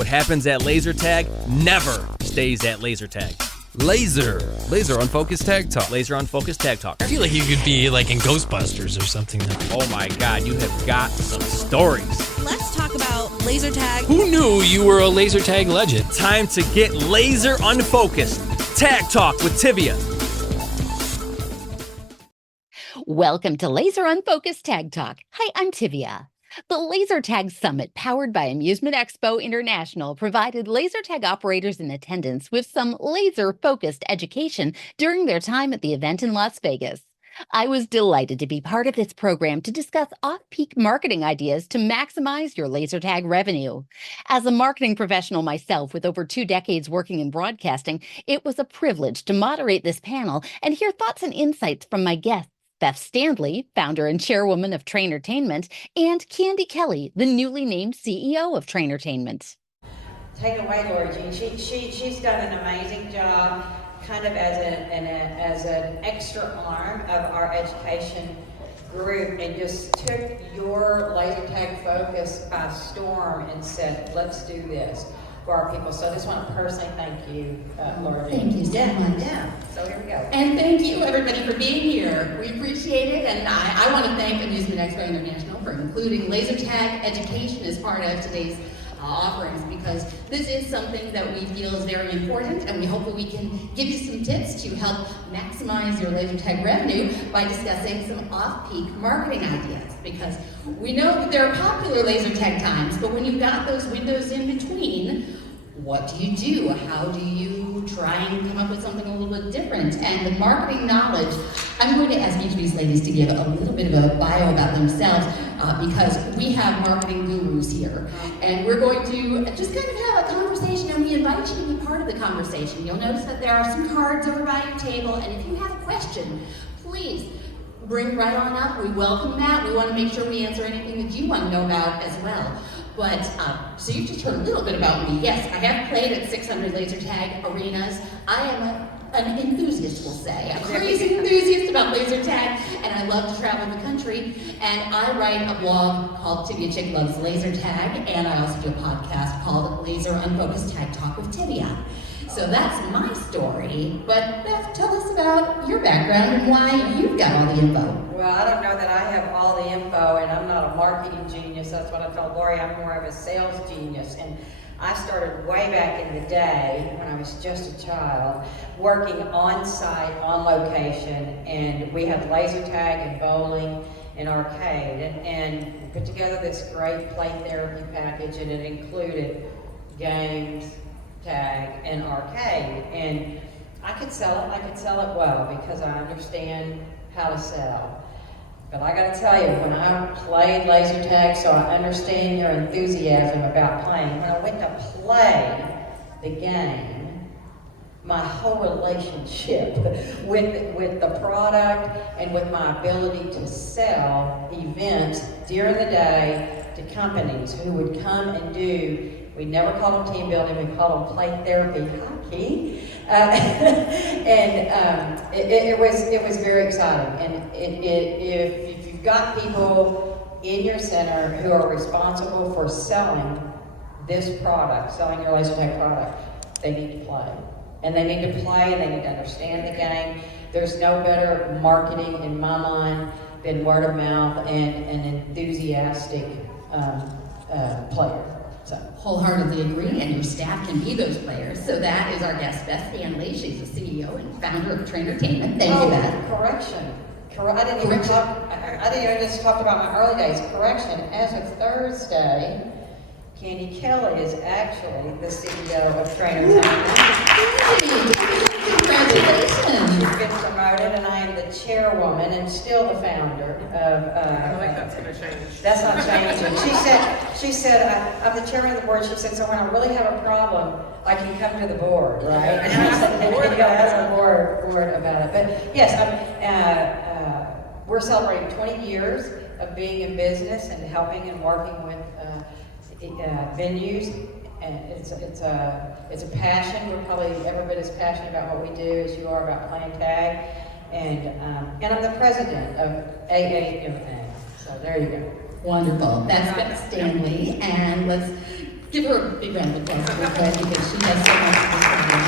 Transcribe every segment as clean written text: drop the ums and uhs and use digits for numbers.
What happens at laser tag never stays at laser tag. Laser Unfocused Tag Talk. Laser Unfocused Tag Talk. I feel like you could be like in Ghostbusters or something. Oh my God, you have got some stories. Let's talk about laser tag. Who knew you were a laser tag legend? Time to get laser unfocused. Tag Talk with Tivia. Welcome to Laser Unfocused Tag Talk. Hi, I'm Tivia. The Laser Tag Summit, powered by Amusement Expo International, provided laser tag operators in attendance with some laser-focused education during their time at the event in Las Vegas. I was delighted to be part of this program to discuss off-peak marketing ideas to maximize your laser tag revenue. As a marketing professional myself with over 2 decades working in broadcasting, it was a privilege to moderate this panel and hear thoughts and insights from my guests, Beth Standlee, founder and chairwoman of TrainerTainment, and Kelley, the newly named CEO of TrainerTainment. Take it away, Laura Jean. She's done an amazing job, kind of as an extra arm of our education group, and just took your laser tag focus by storm and said, let's do this for our people. So I just want to personally thank you, Laura Jean. Thank you so much. Yeah, so here we go. And thank you, everybody, for being here. We appreciate it, and I want to thank Amusement Expo International for including laser tag education as part of today's offerings, because this is something that we feel is very important, and we hope that we can give you some tips to help maximize your laser tag revenue by discussing some off-peak marketing ideas, because we know that there are popular laser tag times, but when you've got those windows in between, what do you do? How do you try and come up with something a little bit different? And the marketing knowledge, I'm going to ask each of these ladies to give a little bit of a bio about themselves, because we have marketing gurus here. And we're going to just kind of have a conversation, and we invite you to be part of the conversation. You'll notice that there are some cards over by your table, and if you have a question, please bring right on up. We welcome that. We want to make sure we answer anything that you want to know about as well. But, so you've just heard a little bit about me. Yes, I have played at 600 laser tag arenas. I am an enthusiast, we'll say, a crazy enthusiast about laser tag, and I love to travel the country. And I write a blog called Tivia Chick Loves Laser Tag, and I also do a podcast called Laser Unfocused Tag Talk with Tivia. So that's my story, but Beth, tell us about your background and why you've got all the info. Well, I don't know that I have all the info, and I'm not a marketing genius. That's what I told Lori. I'm more of a sales genius. And I started way back in the day when I was just a child, working on site, on location, and we had laser tag and bowling and arcade, and put together this great play therapy package, and it included games, tag, and arcade. And I could sell it well, because I understand how to sell. But I gotta tell you, when I played laser tag, so I understand your enthusiasm about playing, when I went to play the game, my whole relationship with the product and with my ability to sell events during the day to companies who would come and do, we never called them team building, we called them play therapy hockey. It was very exciting. And if you've got people in your center who are responsible for selling this product, selling your laser tag product, they need to play. And they need to play, and they need to understand the game. There's no better marketing in my mind than word of mouth and an enthusiastic player. So. Wholeheartedly agree, and your staff can be those players. So that is our guest, Beth Standlee. She's the CEO and founder of TrainerTainment. Thank you, Beth. Correction. I didn't even just talk about my early days. Correction. As of Thursday, Kelley is actually the CEO of TrainerTainment. Congratulations. She's been promoted, and I am the chairwoman and still the founder of. I think that's going to change. That's not changing. She said, I'm the chairman of the board. She said, so when I really have a problem, I can come to the board, right? And ask the board about it. But yes, we're celebrating 20 years of being in business and helping and working with venues. And it's a passion. We're probably every bit as passionate about what we do as you are about playing tag. And I'm the president of AAMA. So there you go. Wonderful. That's Beth Standlee. And let's Give her a big round of applause if we could, because she does so much for this program.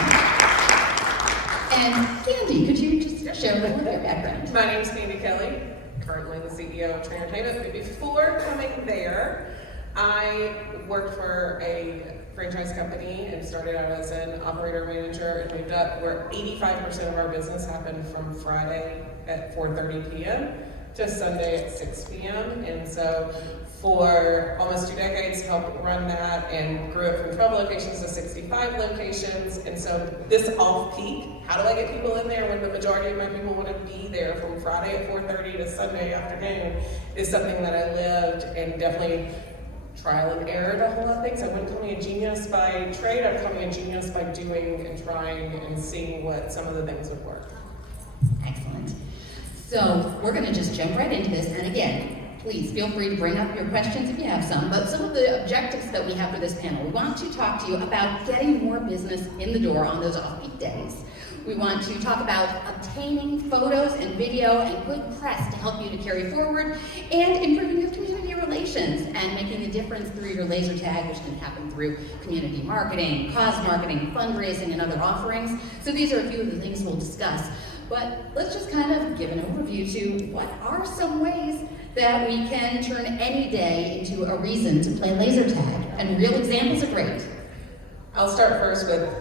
And Candi, could you just share a little of your background? My name's Candi Kelley, currently the CEO of TrainerTainment. But before coming there, I worked for a franchise company and started out as an operator manager and moved up where 85% of our business happened from Friday at 4:30 p.m. to Sunday at 6 p.m. And so for almost 2 decades, helped run that and grew it from 12 locations to 65 locations. And so this off-peak, how do I get people in there when the majority of my people want to be there from Friday at 4:30 to Sunday afternoon, is something that I lived, and definitely trial and error a whole lot of things. I wouldn't call me a genius by trade, I'd call me a genius by doing and trying and seeing what some of the things would work. Excellent. So we're going to just jump right into this, and again, please feel free to bring up your questions if you have some, but some of the objectives that we have for this panel, we want to talk to you about getting more business in the door on those off-peak days. We want to talk about obtaining photos and video and good press to help you to carry forward, and improving your community relations and making a difference through your laser tag, which can happen through community marketing, cause marketing, fundraising, and other offerings. So these are a few of the things we'll discuss. But let's just kind of give an overview to what are some ways that we can turn any day into a reason to play laser tag. And real examples are great. I'll start first with,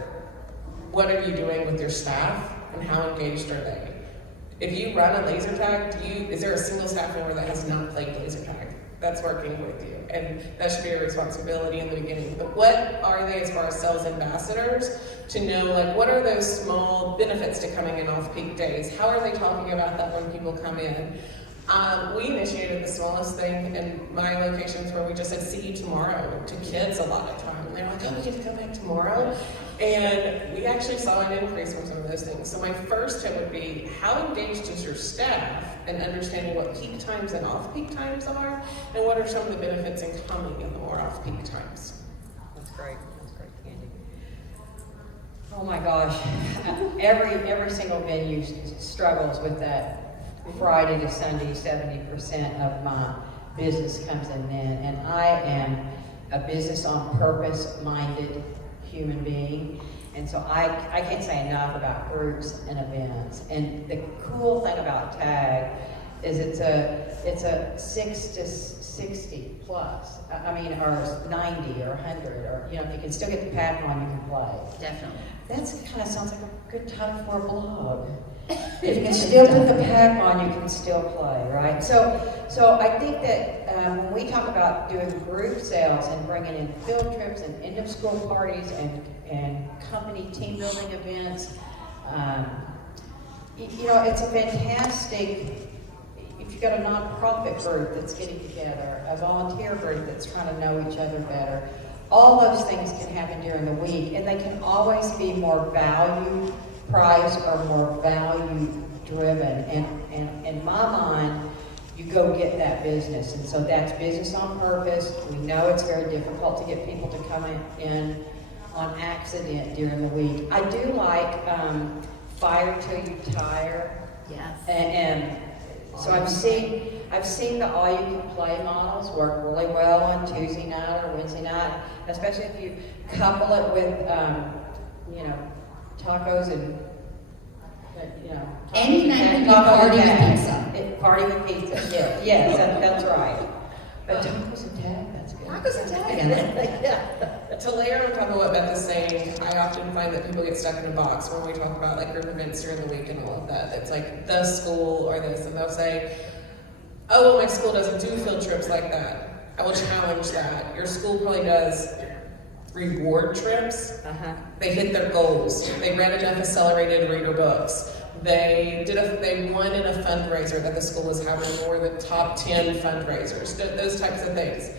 what are you doing with your staff and how engaged are they? If you run a laser tag, is there a single staff member that has not played laser tag that's working with you? And that should be a responsibility in the beginning. But what are they as far as sales ambassadors to know, like, what are those small benefits to coming in off-peak days? How are they talking about that when people come in? We initiated the smallest thing in my locations where we just said, see you tomorrow, to kids a lot of time. And they're like, oh, we get to come back tomorrow? And we actually saw an increase from some of those things. So my first tip would be, how engaged is your staff in understanding what peak times and off-peak times are, and what are some of the benefits in coming in the more off-peak times? That's great, Candi. Oh my gosh, every single venue struggles with that. Friday to Sunday, 70% of my business comes in then, and I am a business on purpose minded human being, and so I can't say enough about groups and events. And the cool thing about tag is it's a 6 to 60 plus. I mean, or 90 or 100, or if you can still get the pack on, you can play. Definitely. That kind of sounds like a good title for a blog. If you can still put the pack on, you can still play, right? So I think that when we talk about doing group sales and bringing in field trips and end of school parties and company team building events, it's a fantastic. If you've got a nonprofit group that's getting together, a volunteer group that's trying to know each other better, all those things can happen during the week, and they can always be more value price or more value driven. And in my mind, you go get that business. And so that's business on purpose. We know it's very difficult to get people to come in on accident during the week. I do like fire till you tire. Yes. And so I've seen the all you can play models work really well on Tuesday night or Wednesday night, especially if you couple it with tacos and any night we party with pizza. Party with pizza. Yes, that's right. But tacos and tag, that's good. Tacos and tag. Yeah. To layer on top of what Beth is saying, I often find that people get stuck in a box when we talk about like group events during the week and all of that. It's like the school or this, and they'll say, oh, well, my school doesn't do field trips like that. I will challenge that. Your school probably does reward trips. They hit their goals. They read enough accelerated reader books. They won in a fundraiser that the school was having, or the top 10 fundraisers, those types of things.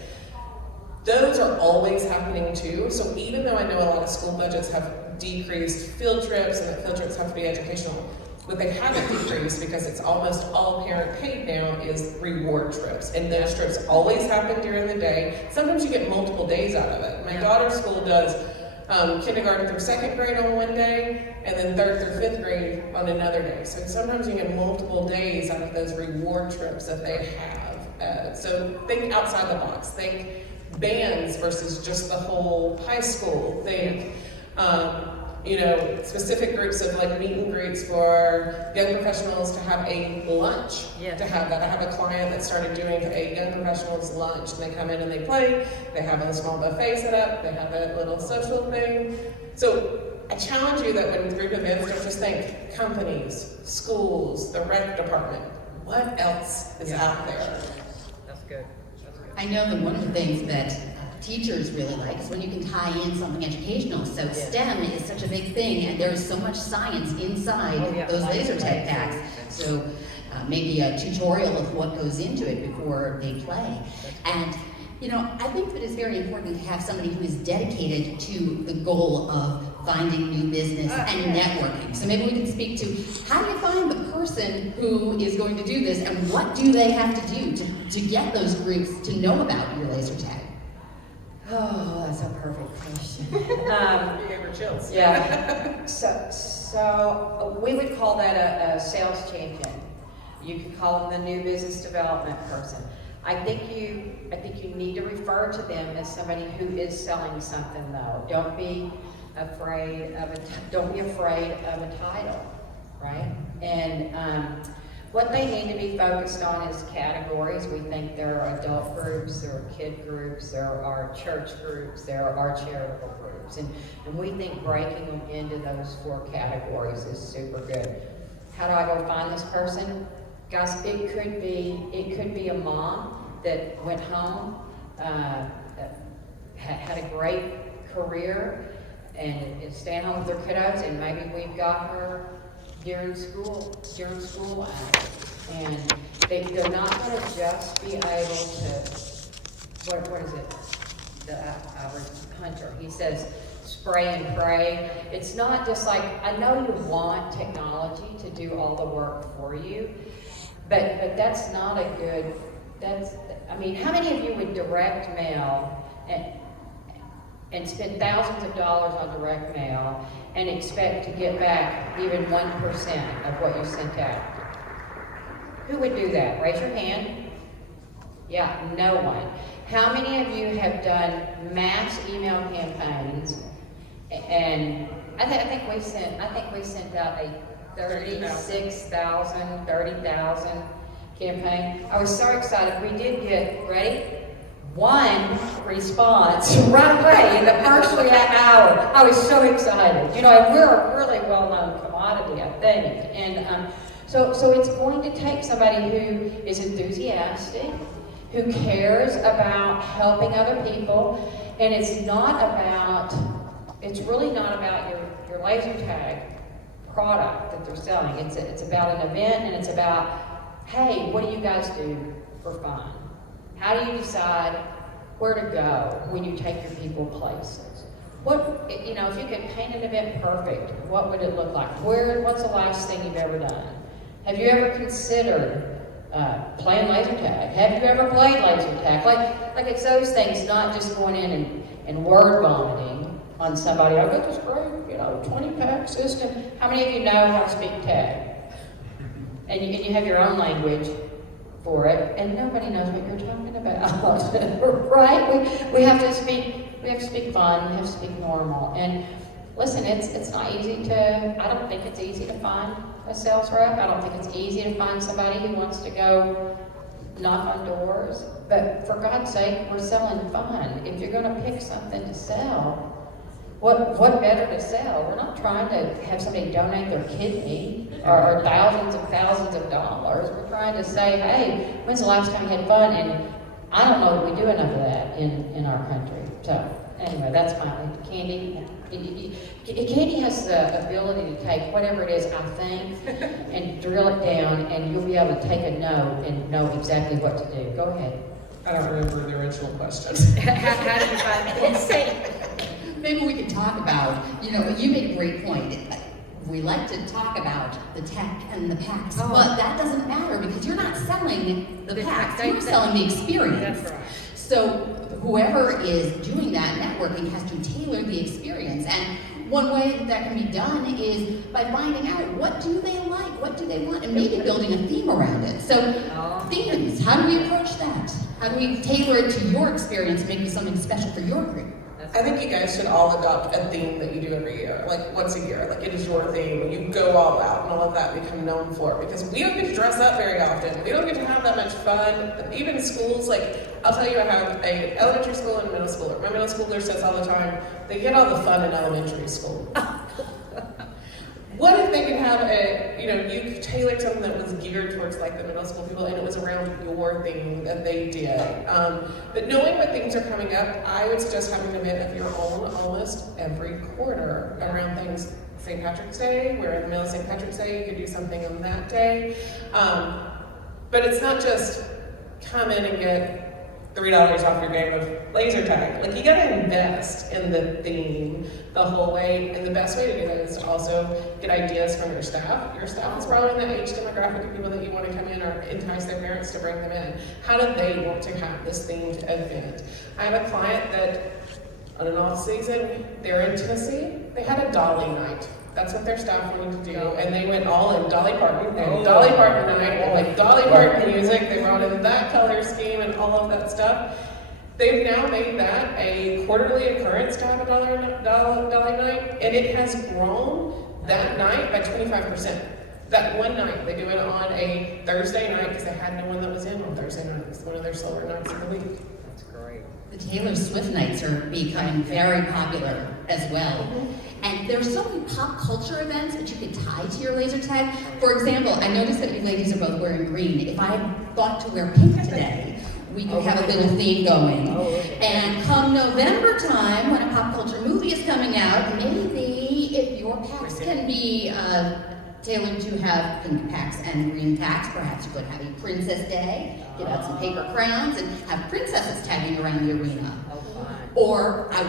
Those are always happening too. So even though I know a lot of school budgets have decreased field trips and that field trips have to be educational, what they haven't decreased, because it's almost all parent paid now, is reward trips. And those trips always happen during the day. Sometimes you get multiple days out of it. My daughter's school does kindergarten through second grade on one day, and then third through fifth grade on another day. So sometimes you get multiple days out of those reward trips that they have. So think outside the box. Think bands versus just the whole high school thing. You know, specific groups of like meet and greets for young professionals to have a lunch. Yes. To have that. I have a client that started doing a young professionals lunch, and they come in and they play. They have a small buffet set up. They have a little social thing. So I challenge you that when group events, don't just think companies, schools, the rec department. What else is out there? That's good. I know that one of the things that teachers really like is when you can tie in something educational. So STEM is such a big thing, and there's so much science inside those laser tag packs. So maybe a tutorial of what goes into it before they play. And you know, I think that it's very important to have somebody who is dedicated to the goal of finding new business and networking. So maybe we can speak to how do you find the person who is going to do this, and what do they have to do to get those groups to know about your laser tag? Oh, that's a perfect question. You gave her chills. Yeah. So we would call that a sales champion. You could call them the new business development person. I think you need to refer to them as somebody who is selling something, though. Don't be afraid of a title, right? And what they need to be focused on is categories. We think there are adult groups, there are kid groups, there are church groups, there are charitable groups, and we think breaking them into those 4 categories is super good. How do I go find this person? Guys, it could be a mom that went home, had a great career, and is staying home with their kiddos, and maybe we've got her during school hours, and they're not going to just be able to, what is it? The average hunter, he says, spray and pray. It's not just like, I know you want technology to do all the work for you, but that's not a good, I mean, how many of you would direct mail and spend thousands of dollars on direct mail and expect to get back even 1% of what you sent out? Who would do that? Raise your hand. Yeah, no one. How many of you have done mass email campaigns? And I think we sent out a 30,000 campaign. I was so excited. We did get, ready? 1 response right away in the first hour. I was so excited. You know, we're a really well-known commodity, I think. And so it's going to take somebody who is enthusiastic, who cares about helping other people, and it's really not about your laser tag product that they're selling. It's about an event, and it's about, hey, what do you guys do for fun? How do you decide where to go when you take your people places? What, you know, if you could paint an event perfect, what would it look like? What's the last thing you've ever done? Have you ever considered playing laser tag? Have you ever played laser tag? Like it's those things, not just going in and word vomiting on somebody. I've got this great, 20-pack system. How many of you know how to speak tag? And you have your own language for it, and nobody knows what you're talking about, right? We have to speak fun. We have to speak normal. And listen, it's not easy I don't think it's easy to find a sales rep. I don't think it's easy to find somebody who wants to go knock on doors. But for God's sake, we're selling fun. If you're going to pick something to sell, what better to sell? We're not trying to have somebody donate their kidney or thousands of dollars. We're trying to say, hey, when's the last time you had fun? And I don't know if we do enough of that in our country. So anyway, that's my Candi. Candi has the ability to take whatever it is I think and drill it down, and you'll be able to take a note and know exactly what to do. Go ahead. I don't remember the original question. How do you find it? Maybe we could talk about, you made a great point. We like to talk about the tech and the packs, but that doesn't matter because you're not selling the packs, you're selling the experience. That's right. So whoever is doing that networking has to tailor the experience. And And one way that can be done is by finding out what do they like, what do they want, and maybe building a theme around it. So themes, how do we approach that? How do we tailor it to your experience and make it something special for your group? I think you guys should all adopt a theme that you do every year, like once a year. Like it is your theme. You go all out and all of that, become known for it. Because we don't get to dress up very often. We don't get to have that much fun. Even schools, like I'll tell you, I have an elementary school and a middle schooler. My middle schooler says all the time, they get all the fun in elementary school. What if they could have you tailored something that was geared towards like the middle school people and it was around your theme that they did. But knowing what things are coming up, I would suggest having an event of your own almost every quarter around things. St. Patrick's Day, we're in the middle of St. Patrick's Day, you could do something on that day. But it's not just come in and get $3 off your game of laser tag. Like you gotta invest in the theme the whole way, and the best way to do that is to also get ideas from your staff. Your staff is probably in the age demographic of people that you want to come in or entice their parents to bring them in. How do they want to have this themed event? I have a client that on an off season, they're in Tennessee, they had a Dolly night. That's what their staff wanted to do, and they went all in Dolly Parton. They had Dolly Parton night, and like Dolly Parton music. They brought in that color scheme and all of that stuff. They've now made that a quarterly occurrence to have a Dolly night, and it has grown that night by 25%. That one night, they do it on a Thursday night because they had no one that was in on Thursday night. It's one of their slower nights of the week. That's great. The Taylor Swift nights are becoming very popular as well. And there's so many pop culture events that you can tie to your laser tag. For example, I noticed that you ladies are both wearing green. If I thought to wear pink today, we could have a little theme going. And come November time, when a pop culture movie is coming out, maybe if your packs can be tailored to have pink packs and green packs, perhaps you could have a Princess Day, get out some paper crowns, and have princesses tagging around the arena. Or I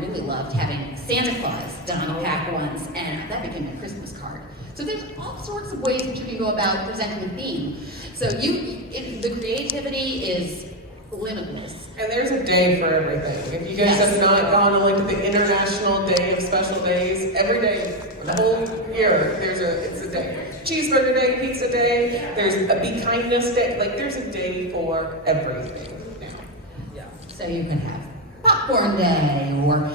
really loved having Santa Claus done a pack once, and that became a Christmas card. So there's all sorts of ways that you can go about presenting a theme. So the creativity is limitless. And there's a day for everything. If you guys have not gone and looked at the International Day of Special Days, every day, the whole year, it's a day. Cheeseburger Day, Pizza Day, there's a Be Kindness Day. Like there's a day for everything now. Yeah. So you can have Popcorn Day or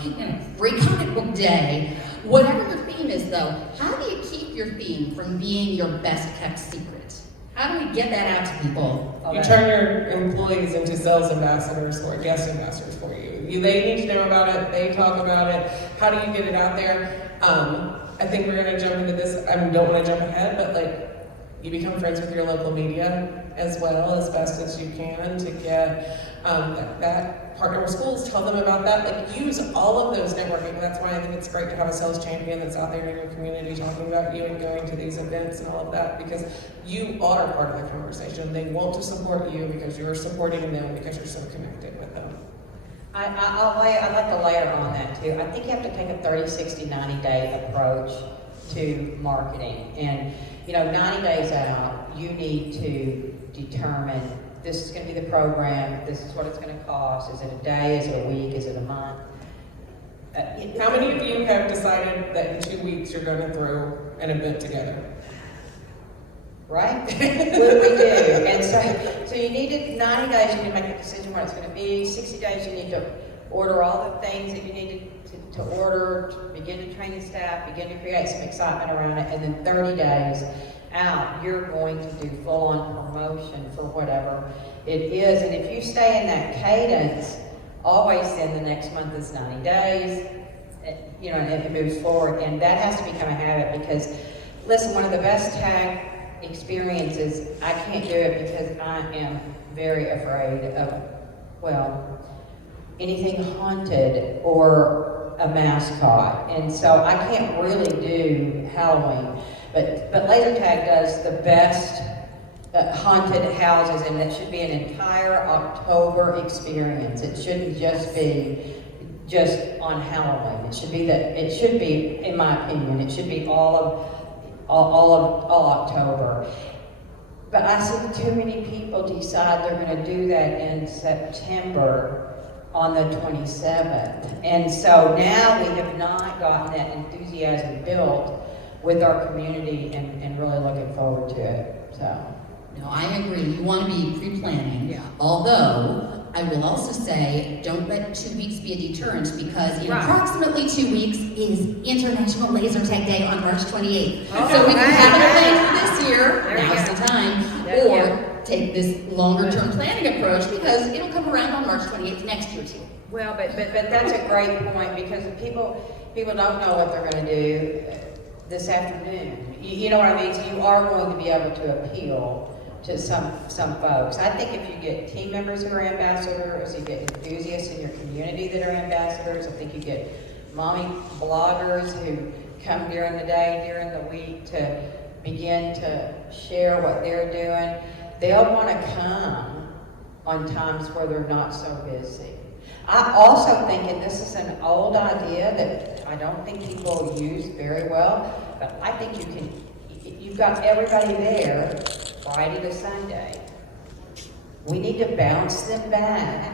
Free Comic Book Day. Whatever your theme is though, how do you keep your theme from being your best kept secret? How do we get that out to people? You turn your employees into sales ambassadors or guest ambassadors for you. They need to know about it, they talk about it. How do you get it out there? I think we're gonna jump into this, I don't wanna jump ahead, but you become friends with your local media as well as best as you can to get that partner with schools, tell them about that, use all of those networking. That's why I think it's great to have a sales champion that's out there in your community talking about you and going to these events and all of that, because you are part of the conversation. They want to support you because you're supporting them because you're so connected with them. I'd like to layer on that too. I think you have to take a 30, 60, 90-day approach to marketing. And 90 days out, you need to determine this is going to be the program, this is what it's going to cost. Is it a day, is it a week, is it a month? How many of you have decided that in 2 weeks you're going to throw an event together? Right? we do. And so you need to, 90 days you need to make a decision what it's going to be. 60 days you need to order all the things that you need to order, to begin to train the staff, begin to create some excitement around it, and then 30 days out, you're going to do full-on promotion for whatever it is. And if you stay in that cadence, always then the next month is 90 days, and it moves forward. And that has to become a habit because, listen, one of the best tag experiences, I can't do it because I am very afraid of, anything haunted or a mascot. And so I can't really do Halloween. But laser tag does the best haunted houses, and it should be an entire October experience. It shouldn't just be on Halloween. It should be, in my opinion, it should be all October. But I see too many people decide they're going to do that in September on the 27th. And so now we have not gotten that enthusiasm built with our community and really looking forward to it, so. No, I agree. You want to be pre-planning. Yeah. Although, I will also say, don't let 2 weeks be a deterrent, because in Right. approximately 2 weeks is International Laser Tag Day on March 28th. Oh, So if you right, haven't right. planned for this year, There you now's go. the time. Yeah, Or yeah. take this longer-term planning approach, because it'll come around on March 28th next year too. Well, but that's a great point, because people don't know what they're gonna do this afternoon. You know what I mean? So you are going to be able to appeal to some folks. I think if you get team members who are ambassadors, you get enthusiasts in your community that are ambassadors, I think you get mommy bloggers who come during the day, during the week to begin to share what they're doing. They'll want to come on times where they're not so busy. I also think, and this is an old idea that I don't think people use very well, but I think you've got everybody there Friday to Sunday. We need to bounce them back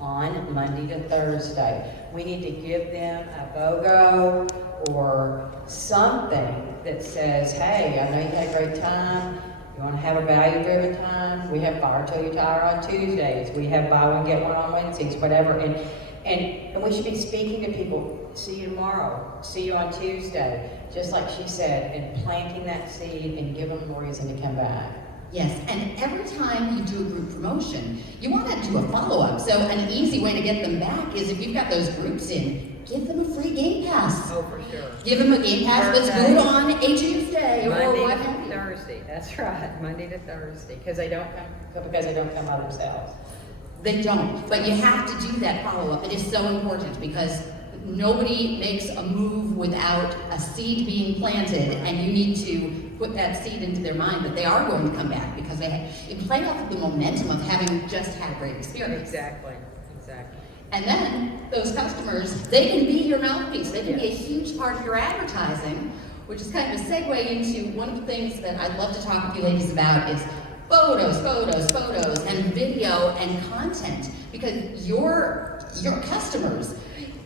on Monday to Thursday. We need to give them a BOGO or something that says, hey, I know you had a great time. You want to have a value-driven time? We have Fire Till You Tire on Tuesdays. We have buy one, get one on Wednesdays, whatever. And we should be speaking to people. See you tomorrow. See you on Tuesday. Just like she said, and planting that seed and give them a reason to come back. Yes, and every time you do a group promotion, you want to do a follow-up. So an easy way to get them back is if you've got those groups in, give them a free game pass. Oh, for sure. Give them a game pass that's Birthday. good on a Tuesday or Monday what to have you. Thursday. That's right. Monday to Thursday, because they don't come by themselves. They don't, but you have to do that follow-up. It is so important, because nobody makes a move without a seed being planted, and you need to put that seed into their mind that they are going to come back, because it play off of the momentum of having just had a great experience. Exactly. And then those customers, they can be your mouthpiece. They can be a huge part of your advertising, which is kind of a segue into one of the things that I'd love to talk with you ladies about is photos, and video and content, because your customers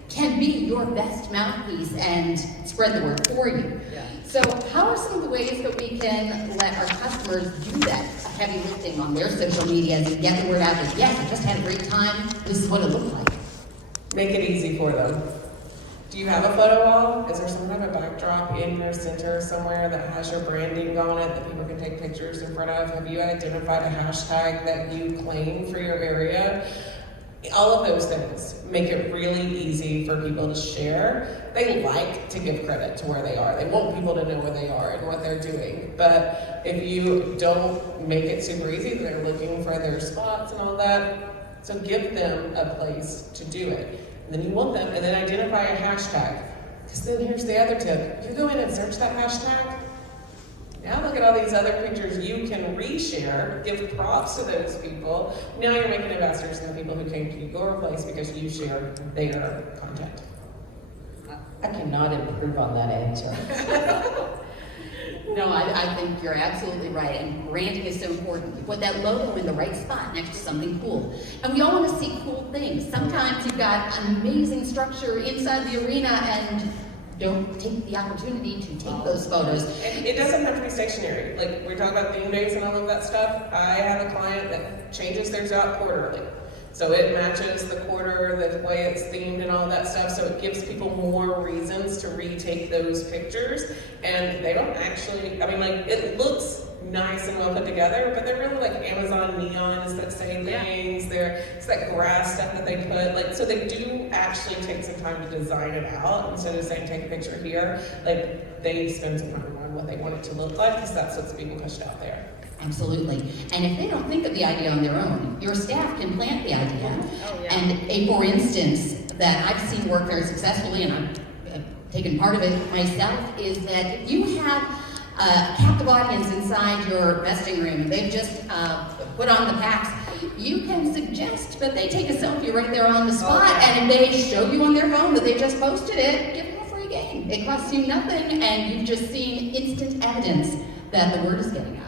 can be your best mouthpiece and spread the word for you. Yeah. So how are some of the ways that we can let our customers do that heavy lifting on their social medias and get the word out that, yes, I just had a great time, this is what it looked like? Make it easy for them. Do you have a photo wall? Is there some kind of backdrop in your center somewhere that has your branding on it that people can take pictures in front of? Have you identified a hashtag that you claim for your area? All of those things make it really easy for people to share. They like to give credit to where they are. They want people to know where they are and what they're doing. But if you don't make it super easy, they're looking for their spots and all that. So give them a place to do it. And then you want them, and then identify a hashtag. Because then here's the other tip. You go in and search that hashtag. Now look at all these other pictures you can reshare, give props to those people. Now you're making ambassadors and the people who came to your place because you shared their content. I cannot improve on that answer. No, I think you're absolutely right, and branding is so important. You put that logo in the right spot next to something cool. And we all want to see cool things. Sometimes you've got an amazing structure inside the arena and don't take the opportunity to take those photos. And it doesn't have to be stationary. Like, we're talking about theme days and all of that stuff. I have a client that changes theirs out quarterly. So it matches the quarter, the way it's themed and all that stuff. So it gives people more reasons to retake those pictures. And they don't actually, I mean, like, it looks nice and well put together, but they're really like Amazon neons that say things. It's that grass stuff that they put. Like, so they do actually take some time to design it out instead of saying, take a picture here. Like, they spend some time on what they want it to look like, because that's what's being pushed out there. Absolutely. And if they don't think of the idea on their own, your staff can plant the idea. Oh, yeah. And for instance, that I've seen work very successfully, and I've taken part of it myself, is that if you have a captive audience inside your vesting room, they've just put on the packs, you can suggest that they take a selfie right there on the spot, and if they show you on their phone that they just posted it, give them a free game. It costs you nothing, and you've just seen instant evidence that the word is getting out.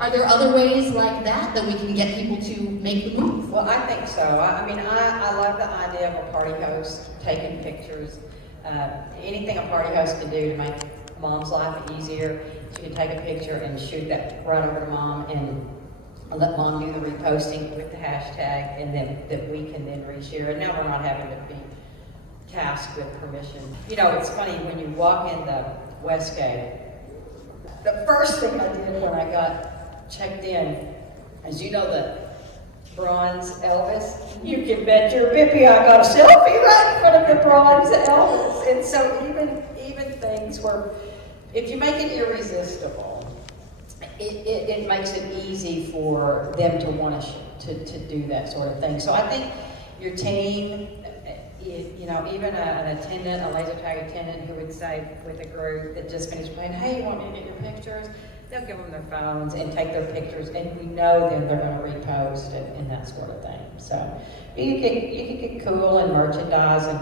Are there other ways like that we can get people to make the move? Well, I think so. I mean, I love the idea of a party host taking pictures. Anything a party host can do to make mom's life easier. She can take a picture and shoot that right over to mom and let mom do the reposting with the hashtag, and then that we can then reshare. And now we're not having to be tasked with permission. You know, it's funny when you walk in the Westgate. The first thing I did when I got checked in, as you know, the bronze Elvis, you can bet your bippy I got a selfie right in front of the bronze Elvis. And so even things where, if you make it irresistible, it makes it easy for them to want to do that sort of thing. So I think your team, you know, even an attendant, a laser tag attendant who would say with a group that just finished playing, hey, you want me to get your pictures? They'll give them their phones and take their pictures, and we know then they're going to repost and that sort of thing. So you can get cool and merchandise and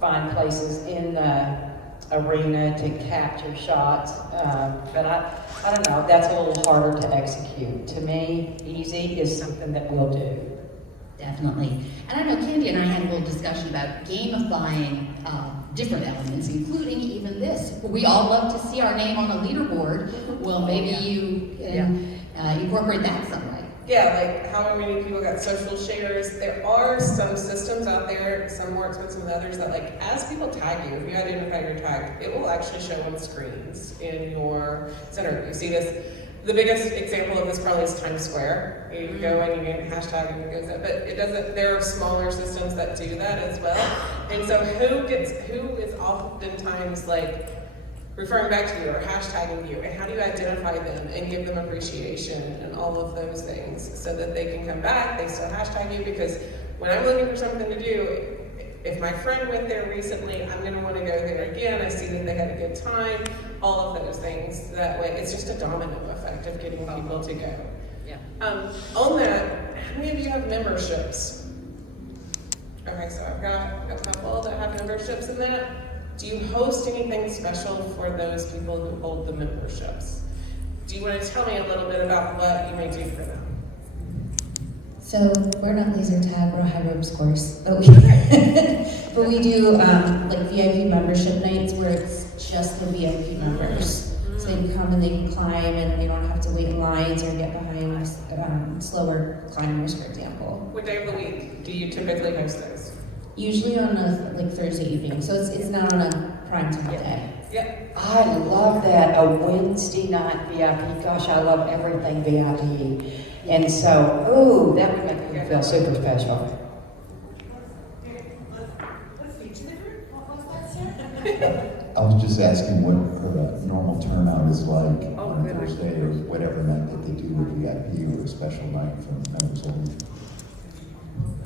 find places in the arena to capture shots, but I don't know, that's a little harder to execute. To me, easy is something that we'll do. Definitely. And I know Candi and I had a little discussion about gamifying different elements, including even this. We all love to see our name on a leaderboard. Well, maybe you can incorporate that some way. Yeah, like how many people got social shares. There are some systems out there, some more expensive than others, that like as people tag you, if you identify your tag, it will actually show on screens in your center. You see this. The biggest example of this probably is Times Square. You go and you get a hashtag and it goes up, but it doesn't. There are smaller systems that do that as well. And so who is oftentimes like referring back to you or hashtagging you, and how do you identify them and give them appreciation and all of those things so that they can come back, they still hashtag you, because when I'm looking for something to do, if my friend went there recently, I'm going to want to go there again. I see that they had a good time, all of those things. That way, it's just a domino effect of getting people to go. Yeah. On that, how many of you have memberships? Okay, so I've got a couple that have memberships in that. Do you host anything special for those people who hold the memberships? Do you want to tell me a little bit about what you may do for them? So we're not laser tag, we're a high ropes course, but we do like VIP membership nights where it's just the VIP members. So they can come and they can climb and they don't have to wait in lines or get behind slower climbers, for example. What day of the week do you typically host those? Usually on a like Thursday evening, so it's not on a prime time day. Yep. I love that, a Wednesday night VIP. Gosh, I love everything VIP. And so, ooh, that would make me feel super special. I was just asking what a normal turnout is like on Thursday or whatever night that they do with VIP or a special night for members only.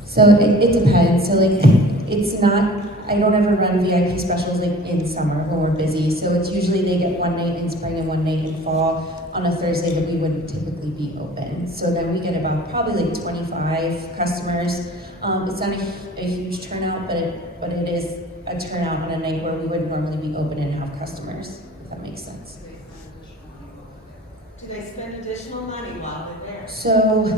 So it depends. So like it's not, I don't ever run VIP specials like in summer when we're busy. So it's usually they get one night in spring and one night in fall on a Thursday that we would typically be open. So then we get about probably like 25 customers. It's not a huge turnout, but it is a turnout on a night where we would normally be open and have customers, if that makes sense. Do they spend additional money while they're there? So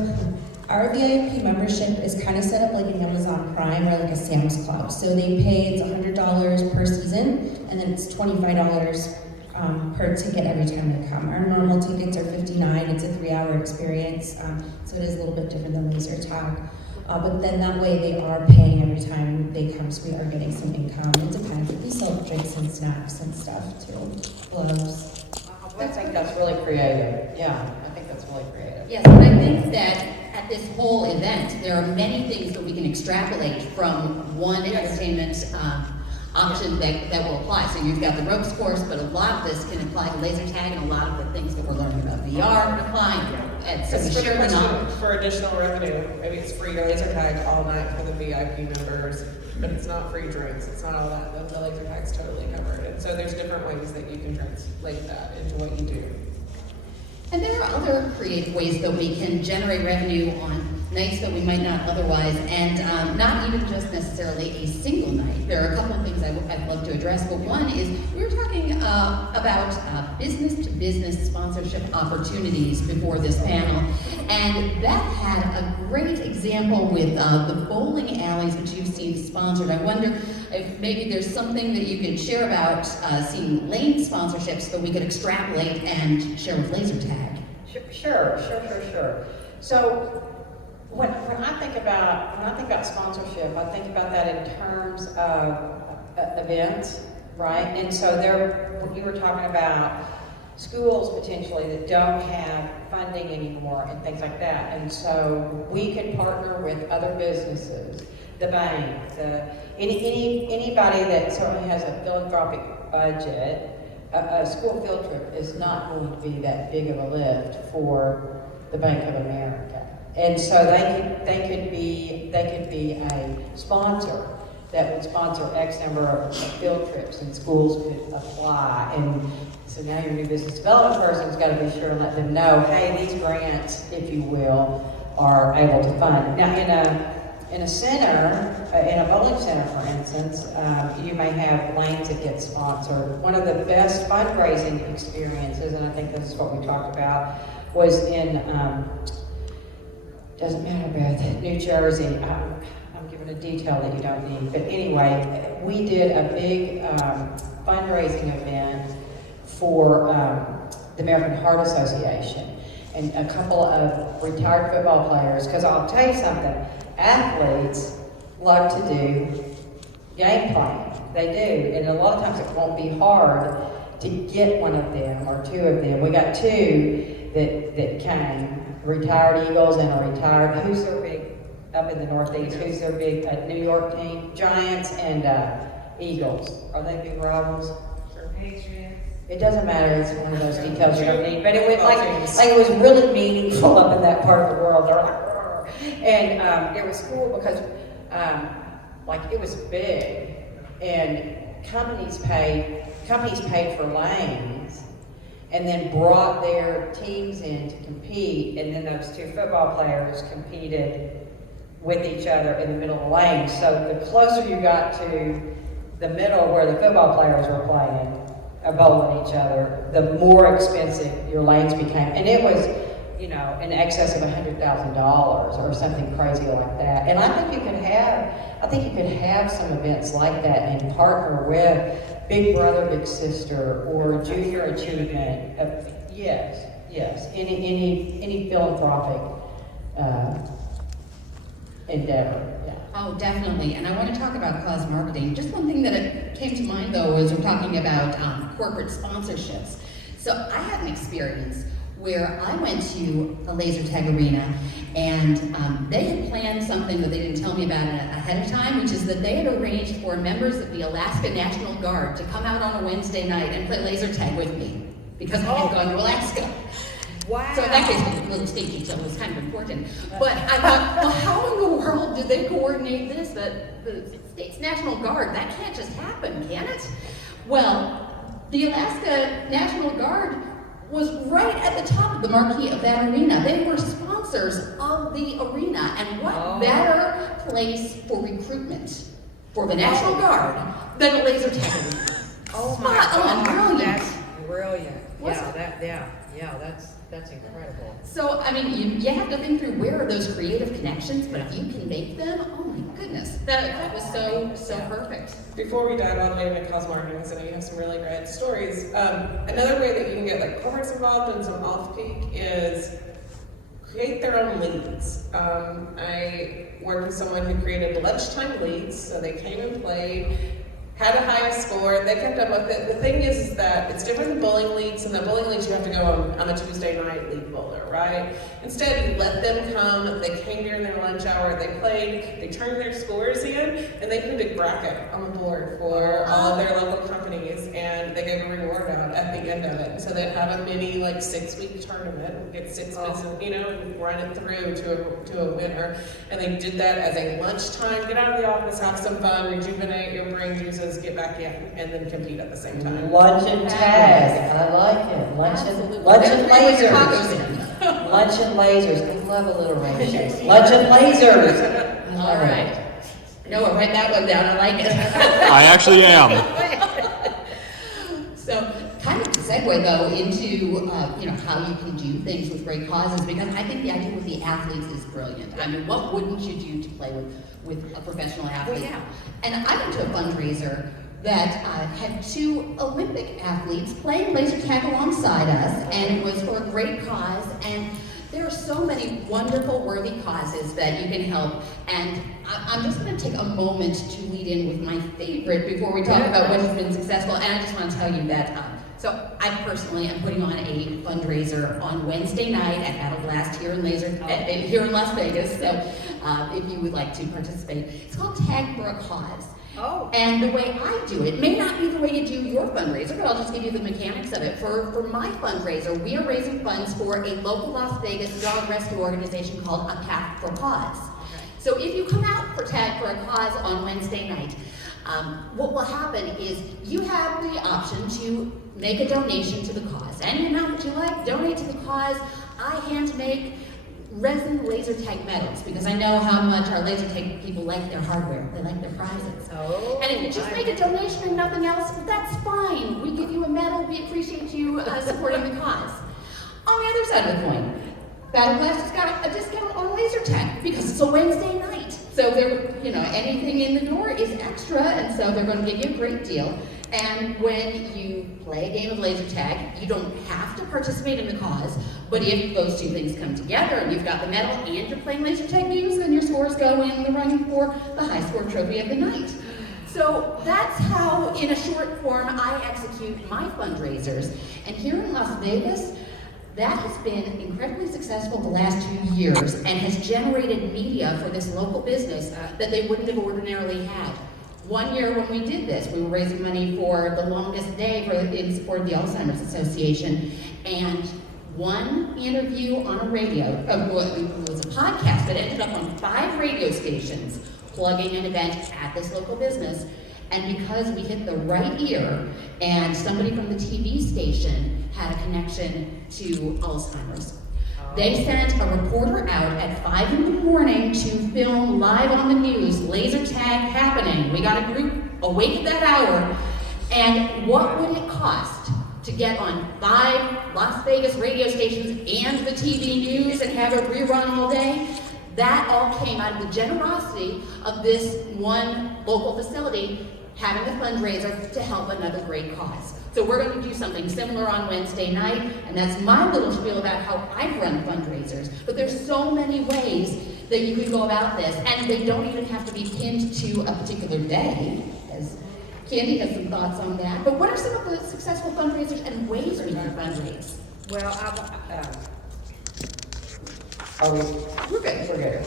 our VIP membership is kind of set up like an Amazon Prime or like a Sam's Club. So they pay, it's $100 per season, and then it's $25 per ticket every time they come. Our normal tickets are $59. It's a 3-hour experience, so it is a little bit different than laser tag. But then that way they are paying every time they come, so we are getting some income. It depends. We sell drinks and snacks and stuff too, gloves. I think that's really creative. Yeah, I think that's really creative. Yes, and I think that at this whole event, there are many things that we can extrapolate from one entertainment option that will apply. So you've got the ropes course, but a lot of this can apply to laser tag, and a lot of the things that we're learning about VR can apply. And so we share the knowledge. For additional revenue, maybe it's free laser tag all night for the VIP members, but it's not free drinks. It's not all that. The laser tag's totally covered. And so there's different ways that you can translate that into what you do. And there are other creative ways that we can generate revenue on nights that we might not otherwise, and not even just necessarily a single night. There are a couple of things I'd love to address, but one is we were talking about business-to-business sponsorship opportunities before this panel, and Beth had a great example with the bowling alleys which you've seen sponsored. I wonder if maybe there's something that you could share about seeing lane sponsorships that we could extrapolate and share with laser tag. Sure. So when I think about sponsorship, I think about that in terms of events, right? And so you were talking about schools potentially that don't have funding anymore and things like that. And so we could partner with other businesses, the bank, anybody that certainly has a philanthropic budget. A school field trip is not going to be that big of a lift for the Bank of America. And so they could be a sponsor that would sponsor X number of field trips, and schools could apply. And so now your new business development person's got to be sure and let them know, hey, these grants, if you will, are able to fund. Now, in a center, in a bowling center, for instance, you may have lanes that get sponsored. One of the best fundraising experiences, and I think this is what we talked about, was in, doesn't matter, Beth, New Jersey. I'm giving a detail that you don't need. But anyway, we did a big fundraising event for the American Heart Association and a couple of retired football players, because I'll tell you something, athletes love to do game planning. They do, and a lot of times it won't be hard to get one of them or two of them. We got two that came, retired Eagles and a retired, who's their big, up in the Northeast, who's their big New York team? Giants and Eagles. Are they big rivals? Patriots. It doesn't matter, it's one of those details you don't need, but it was like it was really meaningful up in that part of the world. They're like, and it was cool because like it was big, and companies paid for lanes, and then brought their teams in to compete, and then those two football players competed with each other in the middle of the lane. So the closer you got to the middle where the football players were playing, bowling each other, the more expensive your lanes became. And it was, you know, in excess of $100,000 or something crazy like that. And I think you could have some events like that and partner with Big Brother, Big Sister, or Junior Achievement. Yes, any philanthropic endeavor. Yeah. Oh, definitely. And I want to talk about cause marketing. Just one thing that came to mind, though, was we're talking about corporate sponsorships. So I had an experience where I went to a laser tag arena, and they had planned something that they didn't tell me about ahead of time, which is that they had arranged for members of the Alaska National Guard to come out on a Wednesday night and play laser tag with me, because I had gone to Alaska. Wow. So in that case, a little state detail was kind of important. But I thought, well, how in the world did they coordinate this? The state's National Guard, that can't just happen, can it? Well, the Alaska National Guard was right at the top of the marquee of that arena. They were sponsors of the arena, and what better place for recruitment for the National Guard than a laser tag arena? Oh my God, brilliant. that's brilliant. Yeah, that's incredible. So, I mean, you have to think through where are those creative connections, but if you can make them, oh my goodness, that was so perfect. Before we dive all the way into cause marketing, because I know you have some really great stories, another way that you can get like corporates involved and some off-peak is create their own leagues. I worked with someone who created lunchtime leagues, so they came and played, had a high score, they kept up with it. The thing is that it's different than bowling leagues. In the bowling leagues, you have to go on a Tuesday night league bowler, right? Instead, you let them come, they came during their lunch hour, they played, they turned their scores in, and they put a big bracket on the board for all of their local companies, and they gave a reward out at the end of it. So they'd have a mini, like, 6-week tournament, get 6 months, and run it through to a winner. And they did that as a lunchtime, get out of the office, have some fun, rejuvenate your brain juices, get back in, and then compete at the same time. Lunch and tag. I like it. Lunch and lasers. Lunch and lasers. I love alliteration. Lunch and lasers. All right. Noah, write that one down. I like it. I actually am. So, kind of to segue though into how you can do things with great causes, because I think the idea with the athletes is brilliant. I mean, what wouldn't you do to play with a professional athlete? Well, yeah. And I went to a fundraiser that had 2 Olympic athletes playing laser tag alongside us, and it was for a great cause. And there are so many wonderful, worthy causes that you can help. And I'm just going to take a moment to lead in with my favorite before we talk about what has been successful. And I just want to tell you that, so I personally am putting on a fundraiser on Wednesday night at Battle Blast here in Las Vegas. So if you would like to participate, it's called Tag for a Cause. Oh. And the way I do it may not be the way you do your fundraiser, but I'll just give you the mechanics of it. For my fundraiser, we are raising funds for a local Las Vegas dog rescue organization called A Path for Cause. So if you come out for Tag for a Cause on Wednesday night, what will happen is you have the option to make a donation to the cause. Any amount that you like, donate to the cause. I hand make resin laser tag medals, because I know how much our laser tag people like their hardware. They like their prizes. Oh, and if you just make a donation and nothing else, that's fine. We give you a medal. We appreciate you supporting the cause. On the other side of the coin, Battle Blast has got a discount on laser tag because it's a Wednesday night. So anything in the door is extra, and so they're going to give you a great deal. And when you play a game of laser tag, you don't have to participate in the cause, but if those 2 things come together and you've got the medal and you're playing laser tag games, then your scores go in the running for the high score trophy of the night. So that's how, in a short form, I execute my fundraisers. And here in Las Vegas, that has been incredibly successful the last 2 years and has generated media for this local business that they wouldn't have ordinarily had. One year when we did this, we were raising money for the longest day in support of the Alzheimer's Association, and one interview on a radio, it was a podcast that ended up on 5 radio stations plugging an event at this local business. And because we hit the right ear and somebody from the TV station had a connection to Alzheimer's, they sent a reporter out at 5 in the morning to film live on the news, laser tag happening. We got a group awake at that hour. And what would it cost to get on 5 Las Vegas radio stations and the TV news and have it rerun all day? That all came out of the generosity of this one local facility having a fundraiser to help another great cause. So we're going to do something similar on Wednesday night, and that's my little spiel about how I run fundraisers. But there's so many ways that you could go about this, and they don't even have to be pinned to a particular day, as Candi has some thoughts on that. But what are some of the successful fundraisers and ways we can fundraise? Well, We're good. We're good.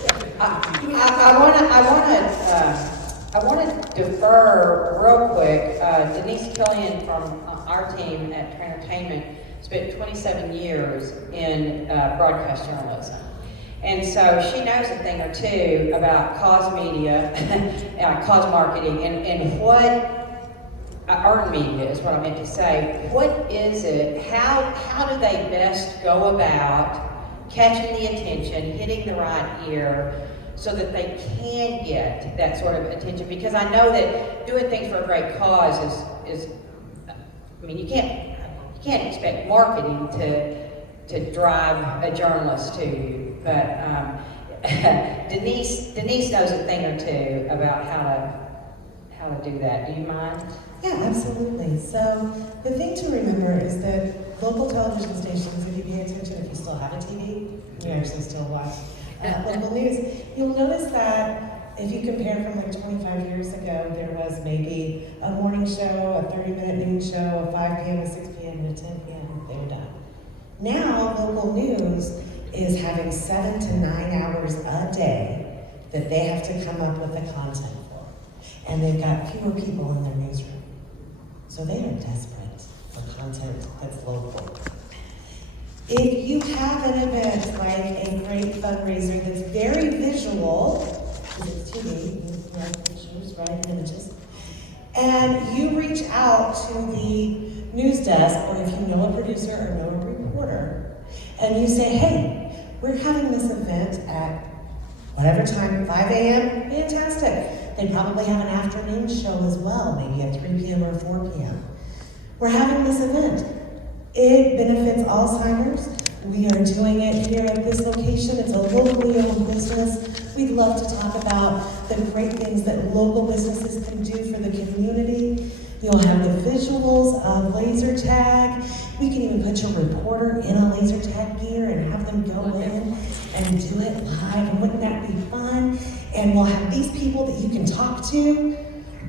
I want to defer real quick. Denise Kelley from our team at TrainerTainment spent 27 years in broadcast journalism. And so she knows a thing or two about cause media, cause marketing, and what earned media is what I meant to say. What is it? How do they best go about catching the attention, hitting the right ear, so that they can get that sort of attention? Because I know that doing things for a great cause is I mean, you can't expect marketing to drive a journalist to you. But Denise knows a thing or two about how to do that. Do you mind? Yeah, absolutely. So the thing to remember is that local television stations, if you pay attention, if you still have a TV, we actually still watch local news, you'll notice that if you compare from like 25 years ago, there was maybe a morning show, a 30-minute noon show, a 5 p.m., a 6 p.m., and a 10 p.m., they were done. Now, local news is having 7 to 9 hours a day that they have to come up with the content for. And they've got fewer people in their newsroom. So they are desperate for content that's local. If you have an event like a great fundraiser that's very visual, because it's TV, you like pictures, right, images, and you reach out to the news desk, or if you know a producer or know a reporter, and you say, hey, we're having this event at whatever time, 5 a.m., fantastic. They probably have an afternoon show as well, maybe at 3 p.m. or 4 p.m. We're having this event. It benefits Alzheimer's. We are doing it here at this location. It's a locally owned business. We'd love to talk about the great things that local businesses can do for the community. You'll have the visuals of laser tag. We can even put your reporter in a laser tag gear and have them go in and do it live. And wouldn't that be fun? And we'll have these people that you can talk to.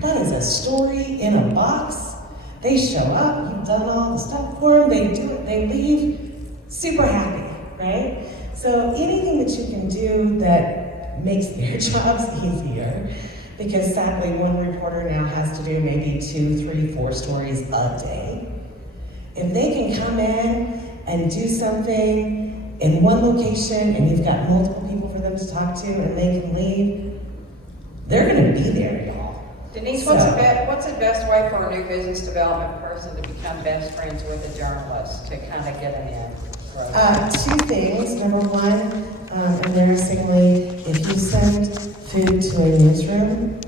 That is a story in a box. They show up, you've done all the stuff for them, they do it, they leave super happy, right? So anything that you can do that makes their jobs easier, because sadly one reporter now has to do maybe 2, 3, 4 stories a day. If they can come in and do something in one location and you've got multiple people for them to talk to and they can leave, they're gonna be there, y'all. Denise, what's the best way for a new business development person to become best friends with a journalist, to kind of get them in? 2 things. Number one, embarrassingly, if you send food to a newsroom,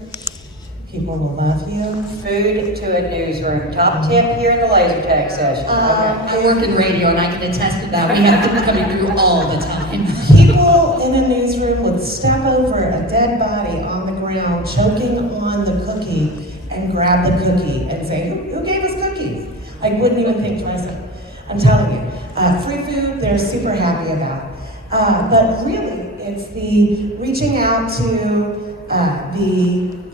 people will love you. Food to a newsroom. Top tip here in the laser tag session. I work in radio and I can attest to that. We have them coming through all the time. People in a newsroom would step over a dead body on the ground, choking on the cookie, and grab the cookie and say, who gave us cookies? I wouldn't even think twice. I'm telling you. Free food, they're super happy about. But really, it's the reaching out to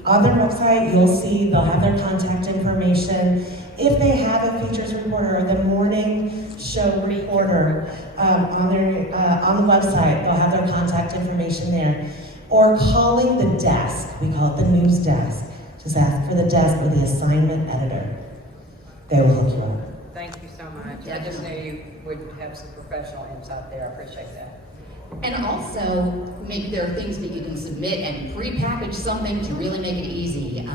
on their website, you'll see they'll have their contact information. If they have a features reporter or the morning show reporter on the website, they'll have their contact information there. Or calling the desk, we call it the news desk. Just ask for the desk or the assignment editor. They will hook you up. Thank you so much. I just knew you would have some professional insight there. I appreciate that. And also, maybe there are things that you can submit and pre-package something to really make it easy.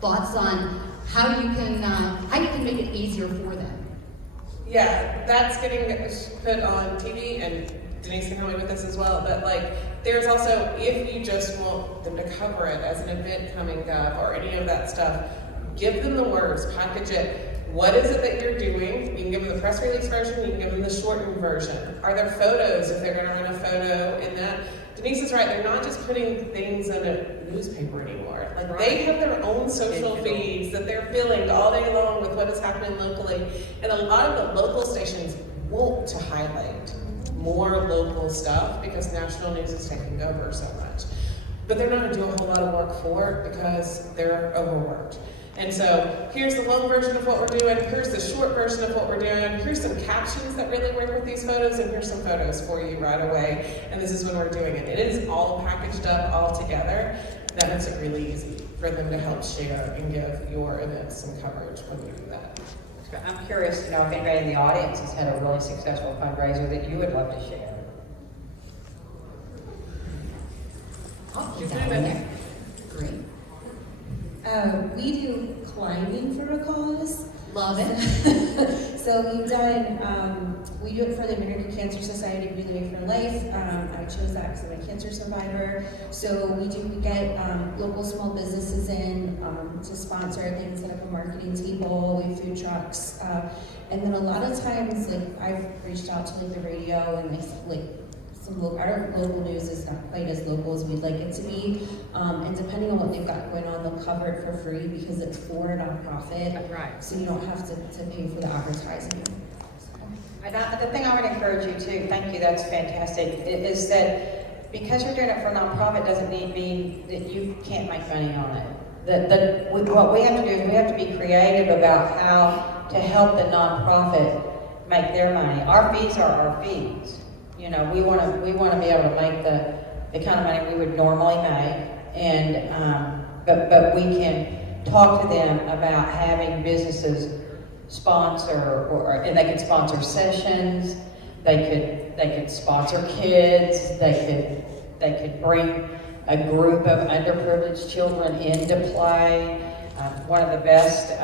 Thoughts on how you can make it easier for them? Yeah, that's getting put on TV, and Denise can help me with this as well, but like, there's also, if you just want them to cover it as an event coming up or any of that stuff, give them the words, package it. What is it that you're doing? You can give them the press release version, you can give them the shortened version. Are there photos, if they're gonna run a photo in that? Denise is right, they're not just putting things in a newspaper anymore. Like, they have their own social feeds that they're filling all day long with what is happening locally. And a lot of the local stations want to highlight more local stuff because national news is taking over so much. But they're not gonna do a whole lot of work for it because they're overworked. And so here's the long version of what we're doing, here's the short version of what we're doing, here's some captions that really work with these photos, and here's some photos for you right away. And this is when we're doing it. It is all packaged up all together. That makes it really easy for them to help share and give your events some coverage when you do that. I'm curious to know if anybody in the audience has had a really successful fundraiser that you would love to share. Great. We do climbing for a cause. Love it. So we've done, we do it for the American Cancer Society Relay for Life. I chose that because I'm a cancer survivor. So we get local small businesses in to sponsor things, set up a marketing table, we have food trucks. And then a lot of times, like, I've reached out to like the radio and our local news is not quite as local as we'd like it to be, and depending on what they've got going on, they'll cover it for free because it's for a nonprofit. Right. So you don't have to pay for the advertising. And the thing I would encourage you to, thank you, that's fantastic, is that because you're doing it for a nonprofit doesn't mean that you can't make money on it. What we have to do is we have to be creative about how to help the nonprofit make their money. Our fees are our fees. You know, we want to be able to make the kind of money we would normally make, and but we can talk to them about having businesses sponsor, and they can sponsor sessions. They could sponsor kids. They could bring a group of underprivileged children into play. One of the best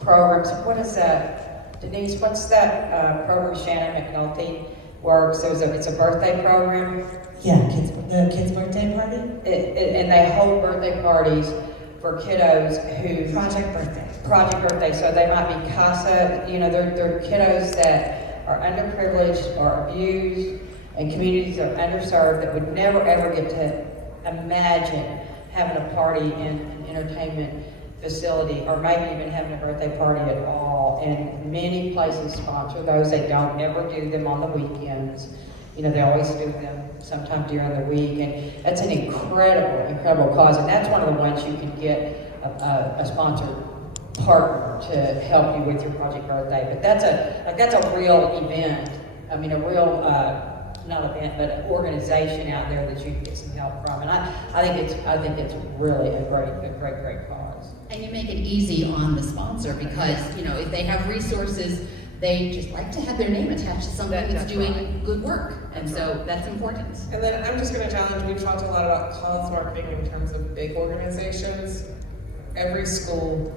programs. What is that, Denise? What's that program, Shannon McNulty? works. It's a birthday program. Yeah, the kids' birthday party? And they hold birthday parties for kiddos who... Project birthday. Project birthday. So they might be CASA, you know, they're kiddos that are underprivileged or abused, and communities that are underserved that would never ever get to imagine having a party in an entertainment facility, or maybe even having a birthday party at all. And many places sponsor those. They don't ever do them on the weekends. You know, they always do them sometime during the week, and that's an incredible cause. And that's one of the ones you can get a sponsored partner to help you with your project birthday. But that's a real event. I mean, a real not event, but an organization out there that you can get some help from. And I think it's really a great cause. And you make it easy on the sponsor because, you know, if they have resources, they just like to have their name attached to something that's doing good work. And so that's important. And then I'm just going to challenge, we've talked a lot about cause marketing in terms of big organizations. Every school,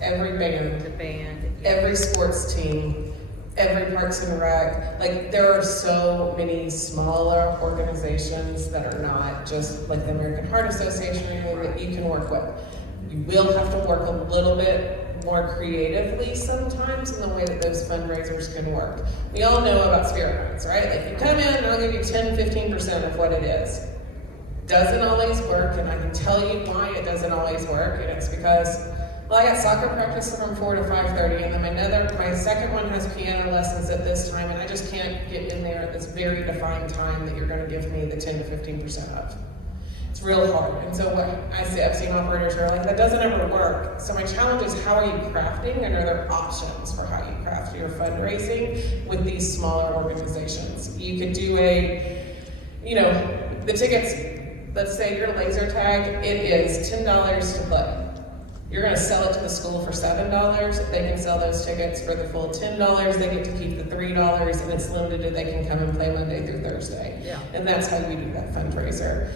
every band, every sports team, every Parks and Rec, like there are so many smaller organizations that are not just like the American Heart Association or anything that you can work with. You will have to work a little bit more creatively sometimes in the way that those fundraisers can work. We all know about spirit nights, right? Like you come in and I'll give you 10-15% of what it is. Doesn't always work, and I can tell you why it doesn't always work, and it's because, well, I got soccer practice from 4 to 5:30, and then my second one has piano lessons at this time, and I just can't get in there at this very defined time that you're going to give me the 10 to 15% of. It's real hard. And so what I've seen operators who are like, that doesn't ever work. So my challenge is, how are you crafting, and are there options for how you craft your fundraising with these smaller organizations? You could do the tickets, let's say your laser tag, it is $10 to play. You're going to sell it to the school for $7. They can sell those tickets for the full $10. They get to keep the $3, and it's limited. They can come and play Monday through Thursday. Yeah. And that's how we do that fundraiser.